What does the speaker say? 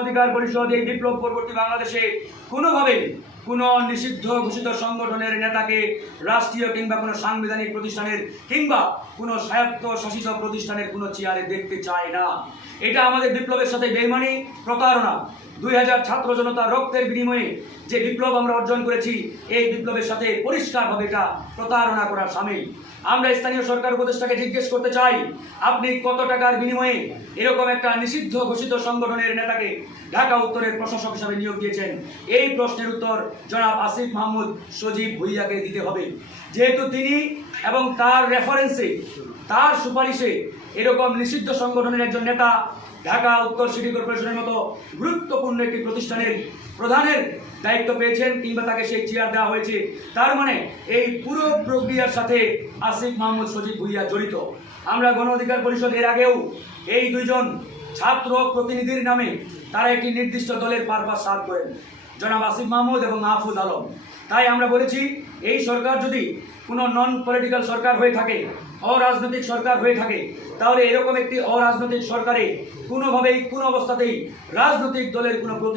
অধিকার পরিষদ এই বিপ্লব পরবর্তী বাংলাদেশে কোনোভাবেই কোনো নিষিদ্ধ ঘোষিত সংগঠনের নেতাকে রাষ্ট্রীয় কিংবা কোনো সাংবিধানিক প্রতিষ্ঠানের কিংবা কোনো স্বায়ত্তশাসিত প্রতিষ্ঠানের কোনো চেয়ারে দেখতে চায় না। এটা আমাদের বিপ্লবের সাথে বেইমানি, প্রতারণা। 2000 ছাত্র জনতার রক্তের বিনিময়ে যে বিপ্লব আমরা অর্জন করেছি, এই বিপ্লবের সাথে পরিষ্কারভাবে এটা প্রতারণা করার সামিল। আমরা স্থানীয় সরকার উপদেষ্টাকে জিজ্ঞেস করতে চাই, আপনি কত টাকার বিনিময়ে এরকম একটা নিষিদ্ধ ঘোষিত সংগঠনের নেতাকে ঢাকা উত্তরের প্রশাসক হিসাবে নিয়োগ দিয়েছেন? এই প্রশ্নের উত্তর জনাব আসিফ মাহমুদ সজীব ভুইয়াকে দিতে হবে, যেহেতু তিনি এবং তার রেফারেন্সে, তার সুপারিশে এরকম নিষিদ্ধ সংগঠনের একজন নেতা ঢাকা উত্তর সিটি কর্পোরেশনের মতো গুরুত্বপূর্ণ একটি প্রতিষ্ঠানের প্রধানের দায়িত্ব পেয়েছেন কিংবা তাকে সেই চেয়ার দেওয়া হয়েছে। তার মানে এই পুরো প্রক্রিয়ার সাথে আসিফ মাহমুদ সজীব ভুইয়া জড়িত। আমরা গণ অধিকার পরিষদ এর আগেও এই দুইজন ছাত্র প্রতিনিধির নামে তারা একটি নির্দিষ্ট দলের পারপাস সার্ভ করেন, জনাব আসিফ মাহমুদ এবং মাহফুজ আলম। তাই আমরা বলেছি, এই সরকার যদি কোনো নন পলিটিক্যাল সরকার হয়ে থাকে, অরাজনৈতিক সরকার হয়ে থাকে, তাহলে এরকম একটি অরাজনৈতিক সরকারে কোনোভাবেই কোনো অবস্থাতেই রাজনৈতিক দলের কোনো প্রতিনিধি